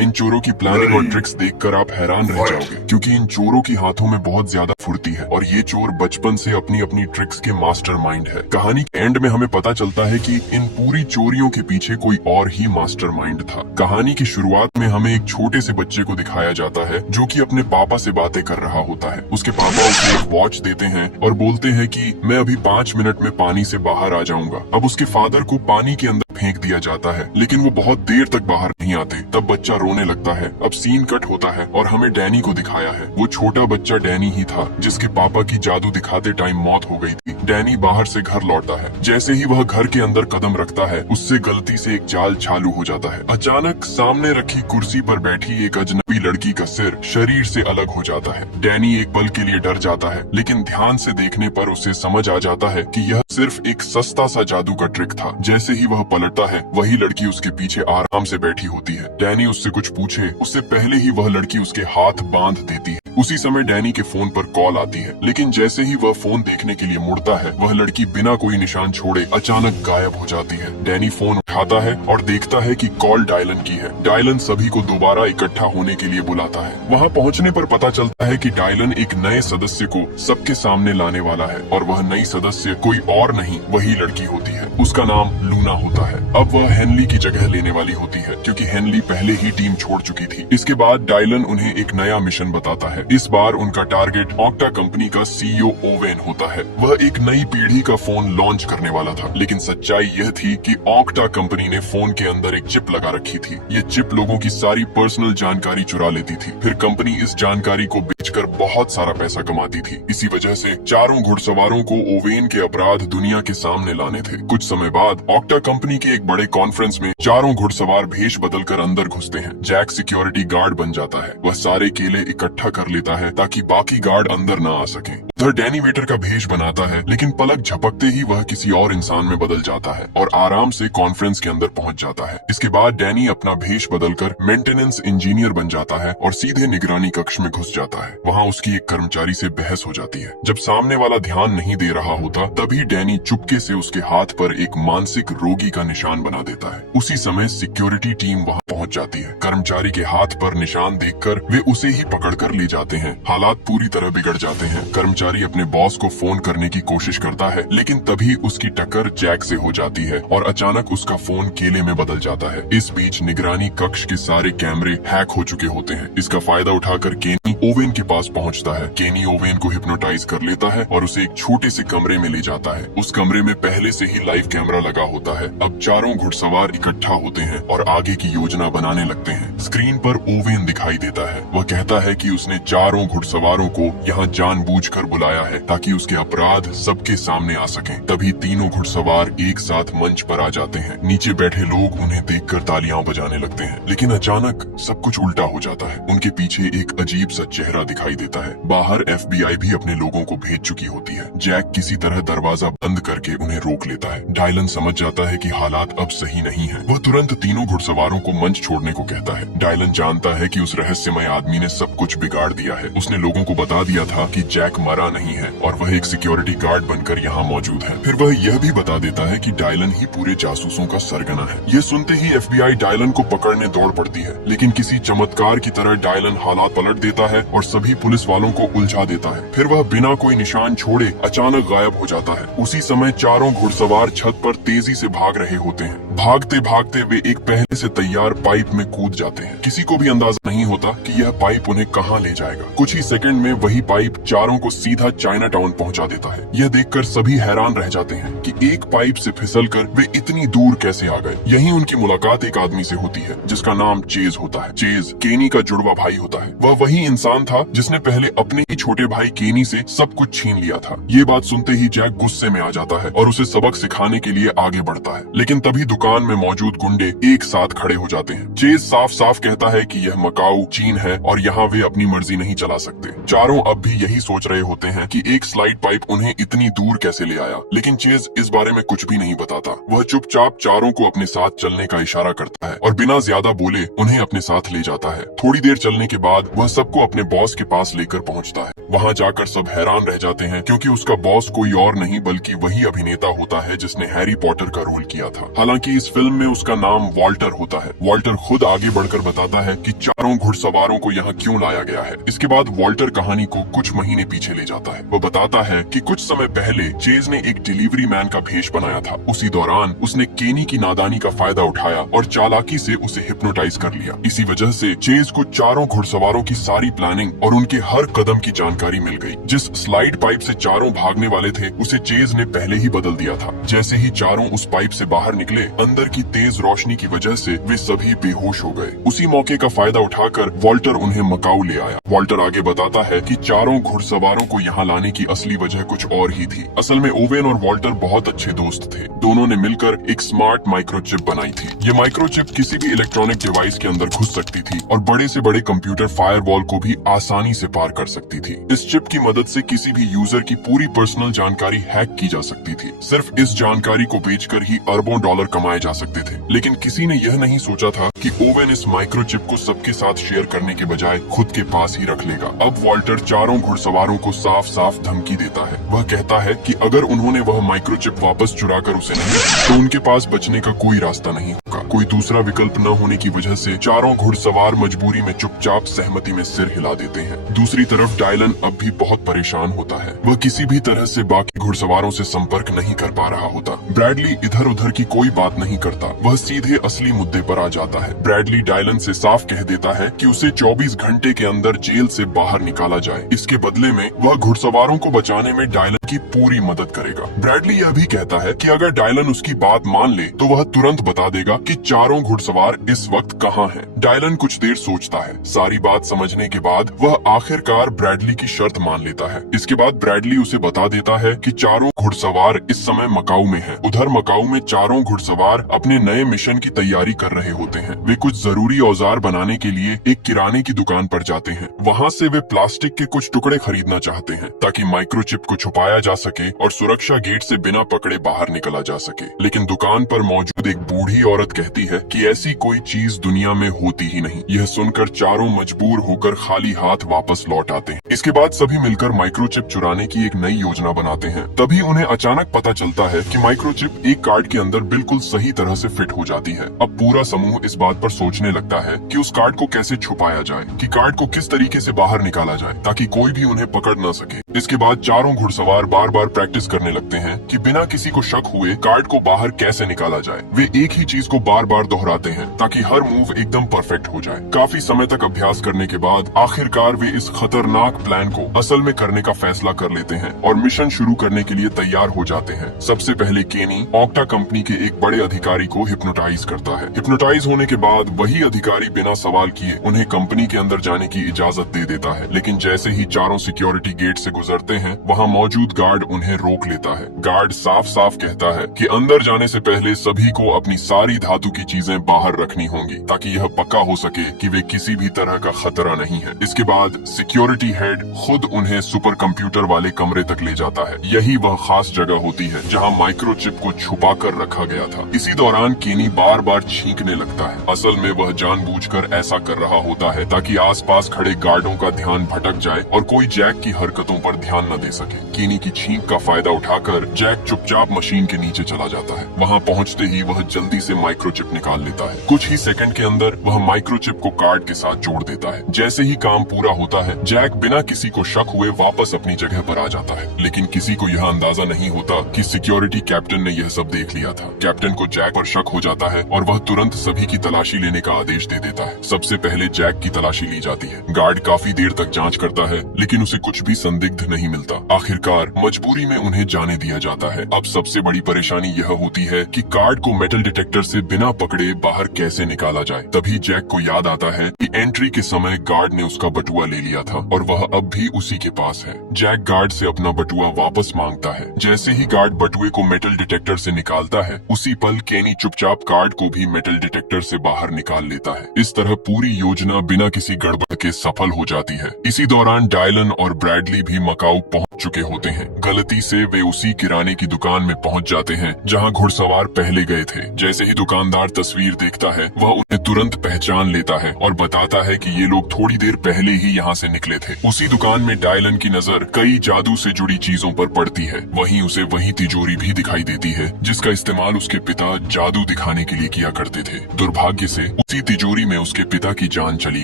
इन चोरों की प्लानिंग और ट्रिक्स देखकर आप हैरान रह जाओगे, क्योंकि इन चोरों की हाथों में बहुत ज्यादा फुर्ती है और ये चोर बचपन से अपनी अपनी ट्रिक्स के मास्टरमाइंड है। कहानी के एंड में हमें पता चलता है कि इन पूरी चोरियों के पीछे कोई और ही मास्टरमाइंड था। कहानी की शुरुआत में हमें एक छोटे से बच्चे को दिखाया जाता है जो कि अपने पापा से बातें कर रहा होता है। उसके पापा उसे एक वॉच देते हैं और बोलते हैं कि मैं अभी 5 मिनट में पानी से बाहर आ जाऊंगा। अब उसके फादर को पानी के अंदर फेंक दिया जाता है, लेकिन वो बहुत देर तक बाहर नहीं आते। तब बच्चा रोने लगता है। अब सीन कट होता है और हमें डैनी को दिखाया है। वो छोटा बच्चा डैनी ही था जिसके पापा की जादू दिखाते टाइम मौत हो गई थी। डैनी बाहर से घर लौटा है। जैसे ही वह घर के अंदर कदम रखता है, उससे गलती से एक जाल चालू हो जाता है। अचानक सामने रखी कुर्सी पर बैठी एक अजनबी लड़की का सिर शरीर से अलग हो जाता है। डैनी एक पल के लिए डर जाता है, लेकिन ध्यान से देखने पर उसे समझ आ जाता है कि यह सिर्फ एक सस्ता सा जादू का ट्रिक था। जैसे ही वह पलटता है, वही लड़की उसके पीछे आराम से बैठी होती है। डैनी उससे कुछ पूछे उससे पहले ही वह लड़की उसके हाथ बांध देती है। उसी समय डैनी के फोन पर कॉल आती है, लेकिन जैसे ही वह फोन देखने के लिए मुड़ता है, वह लड़की बिना कोई निशान छोड़े अचानक गायब हो जाती है। डैनी फोन उठाता है और देखता है कि कॉल डायलन की है। डायलन सभी को दोबारा इकट्ठा होने के लिए बुलाता है। वहाँ पहुँचने पर पता चलता है कि डायलन एक नए सदस्य को सबके सामने लाने वाला है और वह नई सदस्य कोई और नहीं, वही लड़की होती है। उसका नाम लूना होता है। अब वह हेनली की जगह लेने वाली होती है, क्योंकि हेनली पहले ही टीम छोड़ चुकी थी। इसके बाद डायलन उन्हें एक नया मिशन बताता है। इस बार उनका टारगेट ऑक्टा कंपनी का सीईओ ओवेन होता है। वह एक नई पीढ़ी का फोन लॉन्च करने वाला था, लेकिन सच्चाई यह थी कि ऑक्टा कंपनी ने फोन के अंदर एक चिप लगा रखी थी। ये चिप लोगों की सारी पर्सनल जानकारी चुरा लेती थी। फिर कंपनी इस जानकारी को बेचकर बहुत सारा पैसा कमाती थी। इसी वजह से चारों घुड़सवारों को ओवेन के अपराध दुनिया के सामने लाने थे। कुछ समय बाद ऑक्टा कंपनी के एक बड़े कॉन्फ्रेंस में चारों घुड़सवार भेष बदलकर अंदर घुसते हैं। जैक सिक्योरिटी गार्ड बन जाता है। वह सारे केले इकट्ठा कर लेता है ताकि बाकी गार्ड अंदर न आ सके। उधर डैनी वेटर का भेष बनाता है, लेकिन पलक झपकते ही वह किसी और इंसान में बदल जाता है और आराम से कॉन्फ्रेंस के अंदर पहुंच जाता है। इसके बाद डैनी अपना भेष बदलकर मेंटेनेंस इंजीनियर बन जाता है और सीधे निगरानी कक्ष में घुस जाता है। वहाँ उसकी एक कर्मचारी से बहस हो जाती है। जब सामने वाला ध्यान नहीं दे रहा होता, तभी डैनी चुपके से उसके हाथ पर एक मानसिक रोगी का निशान बना देता है। उसी समय सिक्योरिटी टीम वहाँ पहुंच जाती है। कर्मचारी के हाथ पर निशान देखकर वे उसे ही पकड़कर ले जाते हैं। हालात पूरी तरह बिगड़ जाते हैं। कर्मचारी अपने बॉस को फोन करने की कोशिश करता है, लेकिन तभी उसकी टक्कर जैक से हो जाती है और अचानक उसका फोन केले में बदल जाता है। इस बीच निगरानी कक्ष के सारे कैमरे हैक हो चुके होते हैं। इसका फायदा उठाकर केनी ओवेन के पास पहुंचता है। केनी ओवेन को हिप्नोटाइज कर लेता है और उसे एक छोटे से कमरे में ले जाता है। उस कमरे में पहले से ही लाइव कैमरा लगा होता है। अब चारों घुड़सवार इकट्ठा होते हैं और आगे की योजना बनाने लगते हैं। स्क्रीन पर ओवेन दिखाई देता है। वह कहता है कि उसने चारों घुड़सवारों को यहाँ जानबूझकर बुलाया है ताकि उसके अपराध सबके सामने आ सकें। तभी तीनों घुड़सवार एक साथ मंच पर आ जाते हैं। नीचे बैठे लोग उन्हें देखकर तालियां बजाने लगते हैं, लेकिन अचानक सब कुछ उल्टा हो जाता है। उनके पीछे एक अजीब सा चेहरा दिखाई देता है। बाहर FBI भी अपने लोगों को भेज चुकी होती है। जैक किसी तरह दरवाजा बंद करके उन्हें रोक लेता है। डायलन समझ जाता है कि हालात अब सही नहीं है। वह तुरंत तीनों घुड़सवारों को मंच छोड़ने को कहता है। डायलन जानता है कि उस रहस्यमय आदमी ने सब कुछ बिगाड़ दिया है। उसने लोगों को बता दिया था कि जैक मरा नहीं है और वह एक सिक्योरिटी गार्ड बनकर यहाँ मौजूद है। फिर वह यह भी बता देता है कि डायलन ही पूरे जासूसों का सरगना है। ये सुनते ही FBI डायलन को पकड़ने दौड़ पड़ती है, लेकिन किसी चमत्कार की तरह डायलन हालात पलट देता है और सभी पुलिस वालों को उलझा देता है। फिर वह बिना कोई निशान छोड़े अचानक गायब हो जाता है। उसी समय चारों घुड़सवार छत पर तेजी से भाग रहे होते हैं। भागते भागते वे एक पहले से तैयार पाइप में कूद जाते हैं। किसी को भी अंदाजा नहीं होता कि यह पाइप उन्हें कहाँ ले जाएगा। कुछ ही सेकंड में वही पाइप चारों को सीधा चाइना टाउन पहुंचा देता है। यह देखकर सभी हैरान रह जाते हैं कि एक पाइप से फिसलकर वे इतनी दूर कैसे आ गए। यहीं उनकी मुलाकात एक आदमी से होती है जिसका नाम चेज होता है। चेज केनी का जुड़वा भाई होता है। वह वही इंसान था जिसने पहले अपने ही छोटे भाई केनी से सब कुछ छीन लिया था। ये बात सुनते ही जैक गुस्से में आ जाता है और उसे सबक सिखाने के लिए आगे बढ़ता है, लेकिन तभी दुकान में मौजूद गुंडे एक साथ खड़े हो जाते हैं। चेज साफ साफ कहता है कि यह मकाऊ चीन है और यहाँ वे अपनी मर्जी नहीं चला सकते। चारों अब भी यही सोच रहे होते हैं कि एक स्लाइड पाइप उन्हें इतनी दूर कैसे ले आया, लेकिन चेज इस बारे में कुछ भी नहीं बताता। वह चुपचाप चारों को अपने साथ चलने का इशारा करता है और बिना ज्यादा बोले उन्हें अपने साथ ले जाता है। थोड़ी देर चलने के बाद वह सबको अपने बॉस के पास लेकर पहुंचता है। वहां जाकर सब हैरान रह जाते हैं, क्योंकि उसका बॉस कोई और नहीं बल्कि वही अभिनेता होता है जिसने हैरी पॉटर का रोल किया था। हालांकि क्योंकि इस फिल्म में उसका नाम वॉल्टर होता है। वॉल्टर खुद आगे बढ़कर बताता है कि चारों घुड़सवारों को यहाँ क्यों लाया गया है। इसके बाद वॉल्टर कहानी को कुछ महीने पीछे ले जाता है। वो बताता है कि कुछ समय पहले चेज ने एक डिलीवरी मैन का भेष बनाया था। उसी दौरान उसने केनी की नादानी का फायदा उठाया और चालाकी से उसे हिप्नोटाइज कर लिया। इसी वजह से चेज को चारों घुड़सवारों की सारी प्लानिंग और उनके हर कदम की जानकारी मिल गई। जिस स्लाइड पाइप से चारों भागने वाले थे उसे चेज ने पहले ही बदल दिया था। जैसे ही चारों उस पाइप से बाहर निकले, अंदर की तेज रोशनी की वजह से वे सभी बेहोश हो गए। उसी मौके का फायदा उठाकर वॉल्टर उन्हें मकाऊ ले आया। वॉल्टर आगे बताता है कि चारों घुड़सवारों को यहाँ लाने की असली वजह कुछ और ही थी। असल में ओवेन और वॉल्टर बहुत अच्छे दोस्त थे। दोनों ने मिलकर एक स्मार्ट माइक्रोचिप बनाई थी। ये माइक्रोचिप किसी भी इलेक्ट्रॉनिक डिवाइस के अंदर घुस सकती थी और बड़े से बड़े कंप्यूटर फायरवॉल को भी आसानी से पार कर सकती थी। इस चिप की मदद से किसी भी यूजर की पूरी पर्सनल जानकारी हैक की जा सकती थी। सिर्फ इस जानकारी को बेचकर ही अरबों डॉलर कमाए जा सकते थे। लेकिन किसी ने यह नहीं सोचा था कि ओवेन इस माइक्रोचिप को सबके साथ शेयर करने के बजाय खुद के पास ही रख लेगा। अब वॉल्टर चारों घुड़सवारों को साफ साफ धमकी देता है। वह कहता है कि अगर उन्होंने वह माइक्रोचिप वापस चुराकर उसे नहीं तो उनके पास बचने का कोई रास्ता नहीं होगा। कोई दूसरा विकल्प न होने की वजह से चारों घुड़सवार मजबूरी में चुपचाप सहमति में सिर हिला देते हैं। दूसरी तरफ डायलन अब भी बहुत परेशान होता है। वह किसी भी तरह से बाकी घुड़सवारों से संपर्क नहीं कर पा रहा होता। ब्रैडली इधर उधर की कोई बात नहीं करता। वह सीधे असली मुद्दे पर आ जाता है। ब्रैडली डायलन से साफ कह देता है कि उसे 24 घंटे के अंदर जेल से बाहर निकाला जाए। इसके बदले में वह घुड़सवारों को बचाने में डायलन की पूरी मदद करेगा। ब्रैडली यह भी कहता है कि अगर डायलन उसकी बात मान ले तो वह तुरंत बता देगा कि चारों घुड़सवार इस वक्त कहाँ हैं। डायलन कुछ देर सोचता है। सारी बात समझने के बाद वह आखिरकार ब्रैडली की शर्त मान लेता है। इसके बाद ब्रैडली उसे बता देता है कि चारों घुड़सवार इस समय मकाऊ में हैं। उधर मकाऊ में चारों घुड़सवार अपने नए मिशन की तैयारी कर रहे होते हैं। वे कुछ जरूरी औजार बनाने के लिए एक किराने की दुकान पर जाते हैं। वहाँ से वे प्लास्टिक के कुछ टुकड़े खरीदना चाहते हैं ताकि माइक्रोचिप को छुपाया जा सके और सुरक्षा गेट से बिना पकड़े बाहर निकला जा सके। लेकिन दुकान पर मौजूद एक बूढ़ी औरत कहती है कि ऐसी कोई चीज दुनिया में होती ही नहीं। यह सुनकर चारों मजबूर होकर खाली हाथ वापस लौट आते हैं। इसके बाद सभी मिलकर माइक्रोचिप चुराने की एक नई योजना बनाते हैं। तभी उन्हें अचानक पता चलता है कि माइक्रोचिप एक कार्ड के अंदर बिल्कुल सही तरह से फिट हो जाती है। अब पूरा समूह इस बात पर सोचने लगता है कि उस कार्ड को कैसे छुपाया जाए, कि कार्ड को किस तरीके से बाहर निकाला जाए ताकि कोई भी उन्हें पकड़ न सके। इसके बाद चारों घुड़सवार बार बार प्रैक्टिस करने लगते हैं कि बिना किसी को शक हुए कार्ड को बाहर कैसे निकाला जाए। वे एक ही चीज को बार बार दोहराते हैं ताकि हर मूव एकदम परफेक्ट हो जाए। काफी समय तक अभ्यास करने के बाद आखिरकार वे इस खतरनाक प्लान को असल में करने का फैसला कर लेते हैं और मिशन शुरू करने के लिए तैयार हो जाते हैं। सबसे पहले केनी ऑक्टा कंपनी के एक बड़े अधिकारी को हिप्नोटाइज करता है। हिप्नोटाइज होने के बाद वही अधिकारी बिना सवाल किए उन्हें कंपनी के अंदर जाने की इजाजत दे देता है। लेकिन जैसे ही चारों सिक्योरिटी गेट से गुजरते हैं वहाँ मौजूद गार्ड उन्हें रोक लेता है। गार्ड साफ साफ कहता है कि अंदर जाने से पहले सभी को अपनी सारी धातु की चीजें बाहर रखनी होंगी ताकि यह पक्का हो सके कि वे किसी भी तरह का खतरा नहीं है। इसके बाद सिक्योरिटी हेड खुद उन्हें सुपर कंप्यूटर वाले कमरे तक ले जाता है। यही वह खास जगह होती है जहां माइक्रोचिप को छुपा कर रखा गया था। इसी दौरान केनी बार बार छींकने लगता है। असल में वह जानबूझकर ऐसा कर रहा होता है ताकि आसपास खड़े गार्डों का ध्यान भटक जाए और कोई जैक की हरकतों पर ध्यान न दे सके। केनी की छींक का फायदा उठाकर जैक चुपचाप मशीन के नीचे चला जाता है। वहाँ पहुँचते ही वह जल्दी से माइक्रोचिप निकाल लेता है। कुछ ही सेकंड के अंदर वह माइक्रोचिप को कार्ड के साथ जोड़ देता है। जैसे ही काम पूरा होता है जैक बिना किसी को शक हुए वापस अपनी जगह पर आ जाता है। लेकिन किसी को यह अंदाजा नहीं होता कि सिक्योरिटी कैप्टन ने यह सब देख लिया था। कैप्टन को जैक पर शक हो जाता है और वह तुरंत सभी की तलाशी लेने का आदेश दे देता है। सबसे पहले जैक की तलाशी ली जाती है। गार्ड काफी देर तक जांच करता है लेकिन उसे कुछ भी संदिग्ध नहीं मिलता। आखिरकार मजबूरी में उन्हें जाने दिया जाता है। अब सबसे बड़ी परेशानी यह होती है कि कार्ड को मेटल डिटेक्टर से बिना पकड़े बाहर कैसे निकाला जाए। तभी जैक को याद आता है कि एंट्री के समय गार्ड ने उसका बटुआ ले लिया था और वह अब भी उसी के पास है। जैक गार्ड से अपना बटुआ वापस मांगता है। जैसे ही गार्ड बटुए को मेटल डिटेक्टर से निकालता है उसी पल केनी चुपचाप कार्ड को भी मेटल डिटेक्टर से बाहर निकाल लेता है। इस तरह पूरी योजना बिना किसी गड़बड़ के सफल हो जाती है। इसी दौरान डायलन और ब्रैडली भी मकाऊ पहुंच चुके होते हैं। हैं। गलती से वे उसी किराने की दुकान में पहुंच जाते हैं जहां घुड़सवार पहले गए थे। जैसे ही दुकानदार तस्वीर देखता है वह उन्हें तुरंत पहचान लेता है और बताता है कि ये लोग थोड़ी देर पहले ही यहाँ से निकले थे। उसी दुकान में डायलन की नजर कई जादू से जुड़ी चीजों पर पड़ती है। वहीं उसे वही तिजोरी भी दिखाई देती है जिसका इस्तेमाल उसके पिता जादू दिखाने के लिए किया करते थे। दुर्भाग्य से उसी तिजोरी में उसके पिता की जान चली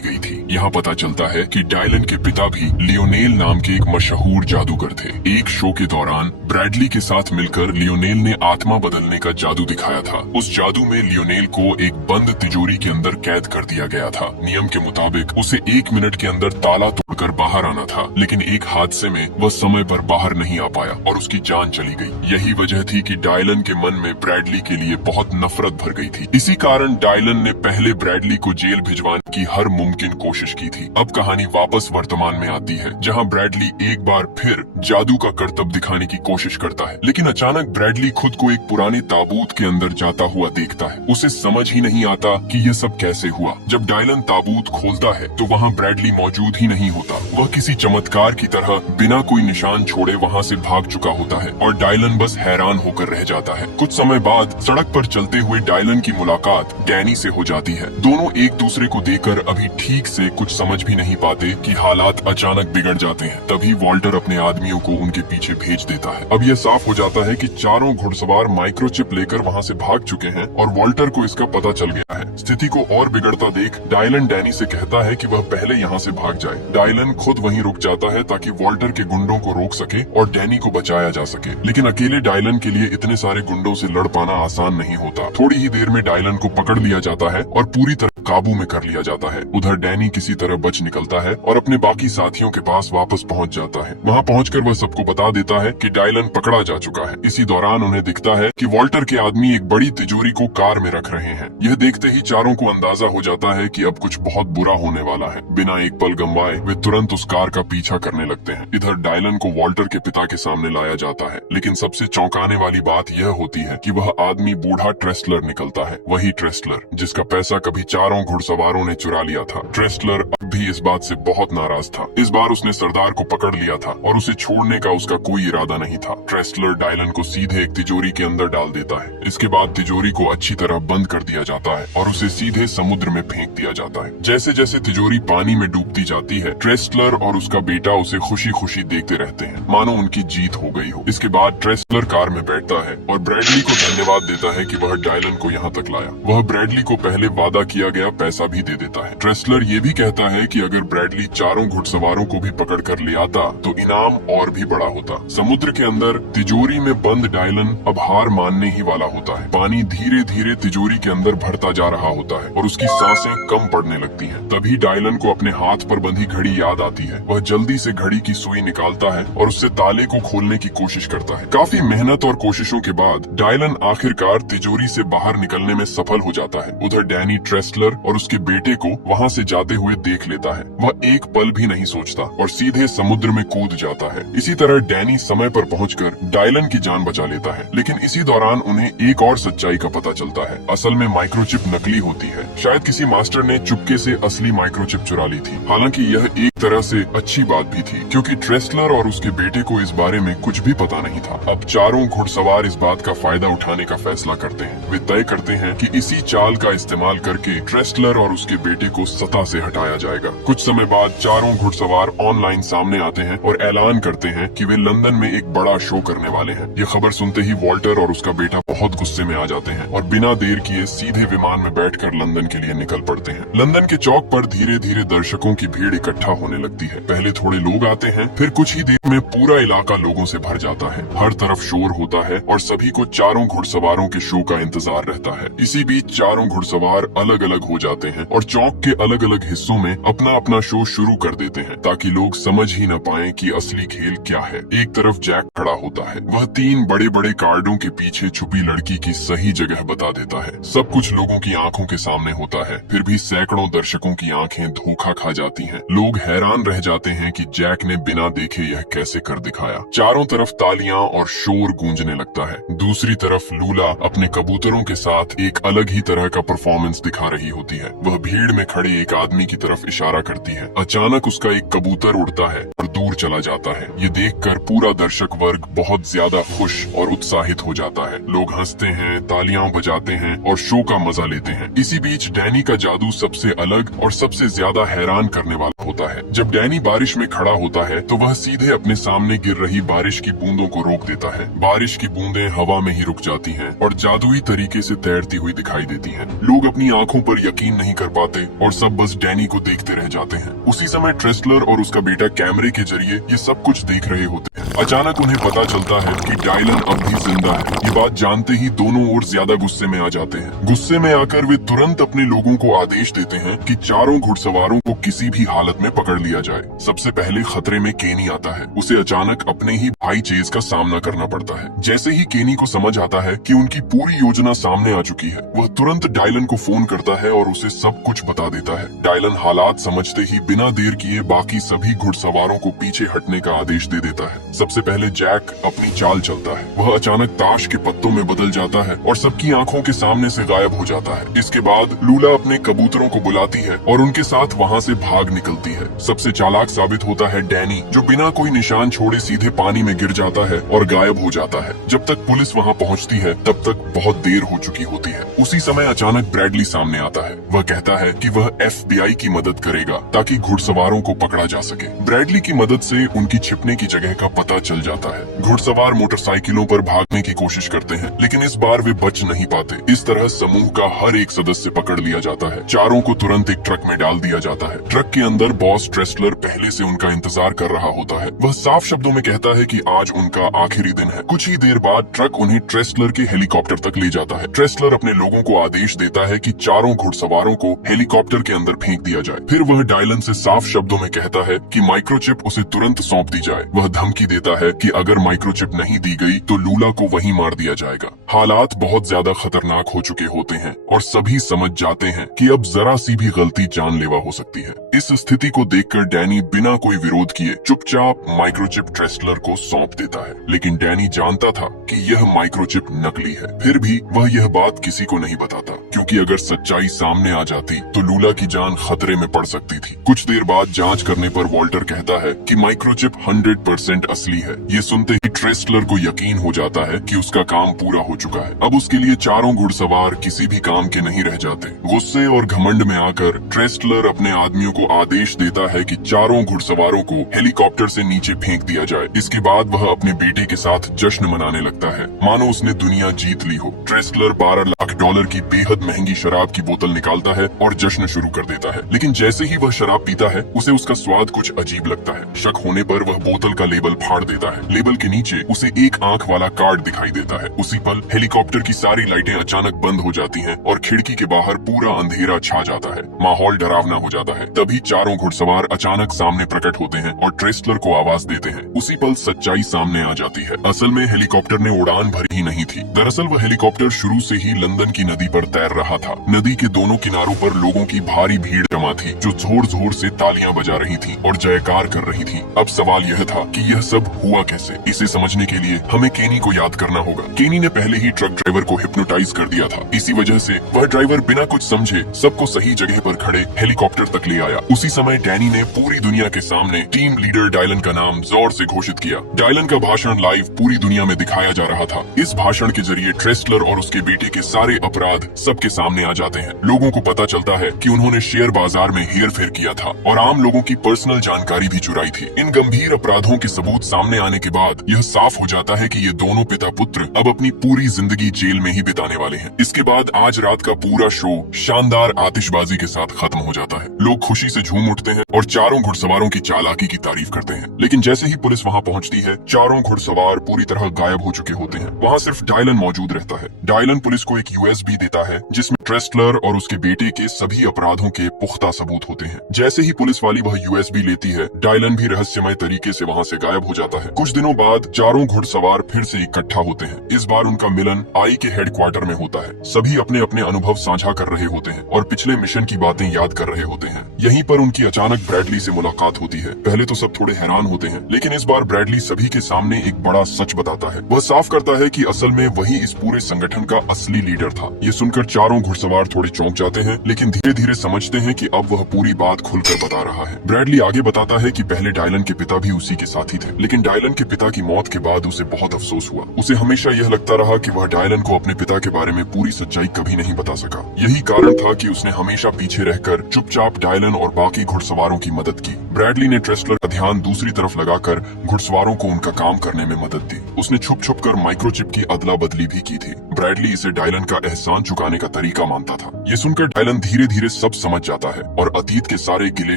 गई थी। यहाँ पता चलता है कि डायलन के पिता भी लियोनेल नाम के एक मशहूर जादूगर थे। एक शो के दौरान ब्रैडली के साथ मिलकर लियोनेल ने आत्मा बदलने का जादू दिखाया था। उस जादू में लियोनेल को एक बंद तिजोरी के अंदर कैद कर दिया गया था। नियम के मुताबिक उसे 1 मिनट के अंदर ताला तोड़कर बाहर आना था, लेकिन एक हादसे में वह समय पर बाहर नहीं आ पाया और उसकी जान चली गई। यही वजह थी कि डायलन के मन में ब्रैडली के लिए बहुत नफरत भर गई थी। इसी कारण डायलन ने पहले ब्रैडली को जेल भिजवाने की हर मुमकिन कोशिश की थी। अब कहानी वापस वर्तमान में आती है जहां ब्रैडली एक बार फिर जादू का करतब दिखाने की कोशिश करता है, लेकिन अचानक ब्रैडली खुद को एक पुराने ताबूत के अंदर जाता हुआ देखता है। उसे समझ ही नहीं आता कि यह सब कैसे हुआ। जब डायलन ताबूत खोलता है तो वहाँ ब्रैडली मौजूद ही नहीं होता। वह किसी चमत्कार की तरह बिना कोई निशान छोड़े वहाँ से भाग चुका होता है और डायलन बस हैरान होकर रह जाता है। कुछ समय बाद सड़क पर चलते हुए डायलन की मुलाकात डैनी से हो जाती है। दोनों एक दूसरे को देखकर अभी ठीक से कुछ समझ भी नहीं पाते कि हालात अचानक बिगड़ जाते हैं। तभी वॉल्टर अपने आदमियों को उनके पीछे भेज देता है। अब यह साफ हो जाता है कि चारों घुड़सवार माइक्रोचिप लेकर वहाँ से भाग चुके हैं और वॉल्टर को इसका पता चल गया है। स्थिति को और बिगड़ता देख डायलन डैनी से कहता है कि वह पहले यहाँ से भाग जाए। डायलन खुद वहीं रुक जाता है ताकि वॉल्टर के गुंडों को रोक सके और डैनी को बचाया जा सके, लेकिन अकेले डायलन के लिए इतने सारे गुंडों से लड़ पाना आसान नहीं होता। थोड़ी ही देर में डायलन को पकड़ लिया जाता है और पूरी तरह काबू में कर लिया जाता है। उधर डैनी किसी तरह बच निकलता है और अपने बाकी साथियों के पास वापस पहुंच जाता है। वहां पहुंचकर वह सबको बता देता है कि डायलन पकड़ा जा चुका है। इसी दौरान उन्हें दिखता है कि वॉल्टर के आदमी एक बड़ी तिजोरी को कार में रख रहे हैं। यह देखते ही चारों को अंदाजा हो जाता है कि अब कुछ बहुत बुरा होने वाला है। बिना एक पल गंवाए वे तुरंत उस कार का पीछा करने लगते हैं। इधर डायलन को वॉल्टर के पिता के सामने लाया जाता है, लेकिन सबसे चौंकाने वाली बात यह होती है कि वह आदमी बूढ़ा ट्रेस्लर निकलता है। वही ट्रेस्लर जिसका पैसा कभी चारों घुड़सवारों ने चुरा लिया था। ट्रेस्लर अब भी इस बात से बहुत नाराज था। इस बार उसने सरदार को पकड़ लिया था और उसे छोड़ने का उसका कोई इरादा नहीं था। ट्रेस्लर डायलन को सीधे एक तिजोरी के अंदर डाल देता है। इसके बाद तिजोरी को अच्छी तरह बंद कर दिया जाता है और उसे सीधे समुद्र में फेंक दिया जाता है। जैसे जैसे तिजोरी पानी में डूबती जाती है, ट्रेस्लर और उसका बेटा उसे खुशी खुशी देखते रहते हैं, मानो उनकी जीत हो गई हो। इसके बाद ट्रेस्लर कार में बैठता है और ब्रैडली को धन्यवाद देता है कि वह डायलन को यहाँ तक लाया। वह ब्रैडली को पहले वादा किया गया पैसा भी दे देता है। ट्रेस्लर ये भी कहता है कि अगर ब्रैडली चारों घुड़सवारों को भी पकड़ कर ले आता तो इनाम और भी बड़ा होता। समुद्र के अंदर तिजोरी में बंद डायलन अब हार मानने ही वाला होता है। पानी धीरे धीरे तिजोरी के अंदर भरता जा रहा होता है और उसकी सांसें कम पड़ने लगती हैं। तभी डायलन को अपने हाथ पर बंधी घड़ी याद आती है। वह जल्दी से घड़ी की सुई निकालता है और उससे ताले को खोलने की कोशिश करता है। काफी मेहनत और कोशिशों के बाद डायलन आखिरकार तिजोरी से बाहर निकलने में सफल हो जाता है। उधर डैनी ट्रेस्लर और उसके बेटे को वहाँ से जाते हुए देख लेता है। वह एक पल भी नहीं सोचता और सीधे समुद्र में कूद जाता है। इसी तरह डैनी समय पर पहुंचकर डायलन की जान बचा लेता है, लेकिन इसी दौरान उन्हें एक और सच्चाई का पता चलता है। असल में माइक्रोचिप नकली होती है। शायद किसी मास्टर ने चुपके से असली माइक्रोचिप चुरा ली थी। हालांकि यह एक तरह से अच्छी बात भी थी, क्योंकि ट्रेस्लर और उसके बेटे को इस बारे में कुछ भी पता नहीं था। अब चारों घुड़सवार इस बात का फायदा उठाने का फैसला करते हैं। वे तय करते हैं कि इसी चाल का इस्तेमाल करके ट्रेस्लर और उसके बेटे को सतह से हटाया जाएगा। कुछ समय बाद चारों घुड़सवार ऑनलाइन सामने आते हैं और ऐलान करते हैं कि वे लंदन में एक बड़ा शो करने वाले हैं। ये खबर सुनते ही वॉल्टर और उसका बेटा बहुत गुस्से में आ जाते हैं और बिना देर किए सीधे विमान में बैठकर लंदन के लिए निकल पड़ते हैं। लंदन के चौक पर धीरे धीरे दर्शकों की भीड़ इकट्ठा होने लगती है। पहले थोड़े लोग आते हैं, फिर कुछ ही देर में पूरा इलाका लोगों से भर जाता है। हर तरफ शोर होता है और सभी को चारों घुड़सवारों के शो का इंतजार रहता है। इसी बीच चारों घुड़सवार अलग अलग हो जाते हैं और चौक के अलग अलग हिस्सों में अपना अपना शो शुरू कर देते हैं, ताकि लोग समझ ही न पाएं कि असली खेल क्या है। एक तरफ जैक खड़ा होता है। वह 3 बड़े बड़े कार्डों के पीछे छुपी लड़की की सही जगह बता देता है। सब कुछ लोगों की आंखों के सामने होता है, फिर भी सैकड़ों दर्शकों की आंखें धोखा खा जाती हैं। लोग हैरान रह जाते हैं कि जैक ने बिना देखे यह कैसे कर दिखाया। चारों तरफ तालियां और शोर गूंजने लगता है। दूसरी तरफ लूला अपने कबूतरों के साथ एक अलग ही तरह का परफॉर्मेंस दिखा रही होती है। वह भीड़ में खड़े एक आदमी की तरफ इशारा करती है। अचानक उसका एक कबूतर उड़ता है और दूर चला जाता है। ये देखकर पूरा दर्शक वर्ग बहुत ज्यादा खुश और उत्साहित हो जाता है। लोग हंसते हैं, तालियां बजाते हैं और शो का मजा लेते हैं। इसी बीच डैनी का जादू सबसे अलग और सबसे ज्यादा हैरान करने वाला होता है। जब डैनी बारिश में खड़ा होता है तो वह सीधे अपने सामने गिर रही बारिश की बूंदों को रोक देता है। बारिश की बूंदें हवा में ही रुक जाती हैं और जादुई तरीके से तैरती हुई दिखाई देती हैं। लोग अपनी आंखों पर यकीन नहीं कर पाते और सब बस डैनी को देखते रह जाते हैं। उसी समय ट्रेसलर और उसका बेटा कैमरे के जरिए ये सब कुछ देख रहे होते हैं। अचानक उन्हें पता चलता है कि डायलन अब भी जिंदा है। ये बात जानते ही दोनों ओर ज्यादा गुस्से में आ जाते हैं। गुस्से में आकर वे तुरंत अपने लोगों को आदेश देते हैं कि चारों घुड़सवारों को किसी भी हालत में पकड़ लिया जाए। सबसे पहले खतरे में केनी आता है। उसे अचानक अपने ही भाई चेज का सामना करना पड़ता है। जैसे ही केनी को समझ आता है कि उनकी पूरी योजना सामने आ चुकी है, वह तुरंत डायलन को फोन करता है और उसे सब कुछ बता देता है। डायलन हालात समझते ही बिना देर किए बाकी सभी घुड़सवारों को पीछे हटने का आदेश दे देता है। सबसे पहले जैक अपनी चाल चलता है। वह अचानक ताश के पत्तों में बदल जाता है और सबकी आंखों के सामने से गायब हो जाता है। इसके बाद लूला अपने कबूतरों को बुलाती है और उनके साथ वहाँ से भाग निकलती है। सबसे चालाक साबित होता है डैनी, जो बिना कोई निशान छोड़े सीधे पानी में गिर जाता है और गायब हो जाता है। जब तक पुलिस वहाँ पहुँचती है तब तक बहुत देर हो चुकी होती है। उसी समय अचानक ब्रैडली सामने आता है। वह कहता है कि वह FBI की मदद करेगा ताकि घुड़सवारों को पकड़ा जा सके। ब्रैडली की मदद से उनकी छिपने की जगह का पता चल जाता है। घुड़सवार मोटरसाइकिलों पर भागने की कोशिश करते हैं, लेकिन इस बार वे बच नहीं पाते। इस तरह समूह का हर एक सदस्य पकड़ लिया जाता है। चारों को तुरंत एक ट्रक में डाल दिया जाता है। ट्रक के अंदर बॉस ट्रेसलर पहले से उनका इंतजार कर रहा होता है। वह साफ शब्दों में कहता है कि आज उनका आखिरी दिन है। कुछ ही देर बाद ट्रक उन्हें ट्रेसलर के हेलीकॉप्टर तक ले जाता है। ट्रेसलर अपने लोगों को आदेश देता है कि चारों घुड़सवारों को हेलीकॉप्टर के अंदर फेंक दिया जाए। फिर वह डायलन से साफ शब्दों में कहता है कि माइक्रोचिप उसे तुरंत सौंप दी जाए। वह धमकी देता है कि अगर माइक्रोचिप नहीं दी गई तो लूला को वहीं मार दिया जाएगा। हालात बहुत ज्यादा खतरनाक हो चुके होते हैं और सभी समझ जाते हैं कि अब जरा सी भी गलती जानलेवा हो सकती है। इस स्थिति को देखकर डैनी बिना कोई विरोध किए चुपचाप माइक्रोचिप ट्रेसलर को सौंप देता है। लेकिन डैनी जानता था कि यह माइक्रोचिप नकली है। फिर भी वह यह बात किसी को नहीं बताता, क्योंकि अगर सच्चाई सामने आ जाती तो लूला की जान खतरे में पड़ सकती थी। कुछ देर बाद जांच करने पर वॉल्टर कहता है कि माइक्रोचिप 100% असली है। ये सुनते ही ट्रेसलर को यकीन हो जाता है कि उसका काम पूरा हो चुका है। अब उसके लिए चारों घुड़सवार किसी भी काम के नहीं रह जाते। गुस्से और घमंड में आकर ट्रेसलर अपने आदमियों को आदेश देता है कि चारों घुड़सवारों को हेलीकॉप्टर से नीचे फेंक दिया जाए। इसके बाद वह अपने बेटे के साथ जश्न मनाने लगता है, मानो उसने दुनिया जीत ली हो। ट्रेसलर $12 लाख की बेहद महंगी शराब की बोतल निकालता है और जश्न शुरू कर देता है। लेकिन जैसे ही वह शराब पीता है उसे उसका स्वाद कुछ अजीब लगता है। शक होने पर वह बोतल का लेबल फाड़ देता है। लेबल के नीचे उसे एक आंख वाला कार्ड दिखाई देता है। उसी पल हेलीकॉप्टर की सारी लाइटें अचानक बंद हो जाती हैं और खिड़की के बाहर पूरा अंधेरा छा जाता है। माहौल डरावना हो जाता है। तभी चारों घुड़सवार अचानक सामने प्रकट होते हैं और ट्रेसलर को आवाज देते हैं। उसी पल सच्चाई सामने आ जाती है। असल में हेलीकॉप्टर ने उड़ान भरी ही नहीं थी। दरअसल वह हेलीकॉप्टर शुरू से ही लंदन की नदी पर तैर रहा था। नदी के दोनों किनारों पर लोगों की भारी भीड़ जमा थी, जो जोर जोर से तालियां बजा रही थी और जयकार कर रही थी। अब सवाल यह था कि यह सब हुआ कैसे। इसे समझने के लिए हमें केनी को याद करना होगा। केनी ने पहले ही ट्रक ड्राइवर को हिप्नोटाइज कर दिया था। इसी वजह से वह ड्राइवर बिना कुछ समझे सबको सही जगह पर खड़े हेलीकॉप्टर तक ले आया। उसी समय डैनी ने पूरी दुनिया के सामने टीम लीडर डायलन का नाम जोर से घोषित किया। डायलन का भाषण लाइव पूरी दुनिया में दिखाया जा रहा था। इस भाषण के जरिए ट्रेसलर और उसके बेटे के सारे अपराध सबके सामने आ जाते हैं। लोगों को पता चलता है कि उन्होंने शेयर बाजार में हेर फेर किया था और आम लोगों की पर्सनल जानकारी भी चुराई थी। इन गंभीर अपराधों के सबूत सामने आने के बाद यह साफ हो जाता है कि ये दोनों पिता पुत्र अब अपनी पूरी जिंदगी जेल में ही बिताने वाले हैं। इसके बाद आज रात का पूरा शो शानदार आतिशबाजी के साथ खत्म हो जाता है। लोग खुशी से झूम उठते हैं और चारों घुड़सवारों की चालाकी की तारीफ करते हैं। लेकिन जैसे ही पुलिस वहां पहुंचती है, चारों घुड़सवार पूरी तरह गायब हो चुके होते हैं। वहां सिर्फ डायलन मौजूद रहता है। डायलन पुलिस को एक USB देता है जिसमें ट्रेसलर और उसके बेटे के सभी अपराधों के पुख्ता पुख्ता सबूत होते हैं। जैसे ही पुलिस वाली वह यूएसबी लेती है, डायलन भी रहस्यमय तरीके से वहाँ से गायब हो जाता है। कुछ दिनों बाद चारों घुड़सवार फिर से इकट्ठा होते हैं। इस बार उनका मिलन आई के हेडक्वार्टर में होता है। सभी अपने अपने अनुभव साझा कर रहे होते हैं और पिछले मिशन की बातें याद कर रहे होते हैं। यहीं पर उनकी अचानक ब्रैडली से मुलाकात होती है। पहले तो सब थोड़े हैरान होते हैं, लेकिन इस बार ब्रैडली सभी के सामने एक बड़ा सच बताता है। वह साफ करता है कि असल में वही इस पूरे संगठन का असली लीडर था। ये सुनकर चारों घुड़सवार थोड़े चौंक जाते हैं, लेकिन धीरे धीरे समझते हैं कि अब वह पूरी बात खुलकर बता रहा है। ब्रैडली आगे बताता है कि पहले डायलन के पिता भी उसी के साथी थे, लेकिन डायलन के पिता की मौत के बाद उसे बहुत अफसोस हुआ। उसे हमेशा यह लगता रहा कि वह डायलन को अपने पिता के बारे में पूरी सच्चाई कभी नहीं बता सका। यही कारण था कि उसने हमेशा पीछे रहकर चुपचाप डायलन और बाकी घुड़सवारों की मदद की। ब्रैडली ने ट्रेस्लर का ध्यान दूसरी तरफ लगाकर घुड़सवारों को उनका काम करने में मदद दी। उसने छुप छुप कर माइक्रोचिप की अदला बदली भी की थी। ब्रैडली इसे डायलन का एहसान चुकाने का तरीका मानता था। ये सुनकर डायलन धीरे धीरे सब समझ जाता है और अतीत के सारे गिले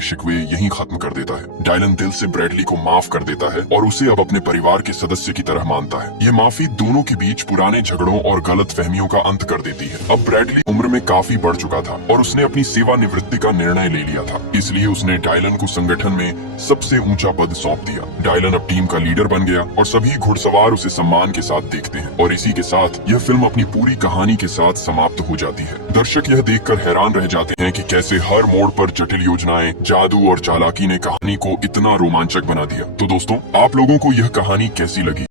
शिकवे यहीं खत्म कर देता है। डायलन दिल से ब्रैडली को माफ कर देता है और उसे अब अपने परिवार के सदस्य की तरह मानता है। ये माफी दोनों के बीच पुराने झगड़ों और गलत फहमियों का अंत कर देती है। अब ब्रैडली उम्र में काफी बढ़ चुका था और उसने अपनी सेवानिवृत्ति का निर्णय ले लिया था। इसलिए उसने डायलन को संगठन में सबसे ऊंचा पद सौंप दिया। डायलन अब टीम का लीडर बन गया और सभी घुड़सवार उसे सम्मान के साथ देखते हैं। और इसी के साथ यह फिल्म अपनी पूरी कहानी के साथ समाप्त हो जाती है। दर्शक यह देखकर हैरान रह जाते हैं कि कैसे हर मोड़ पर जटिल योजनाएं, जादू और चालाकी ने कहानी को इतना रोमांचक बना दिया। तो दोस्तों, आप लोगों को यह कहानी कैसी लगी?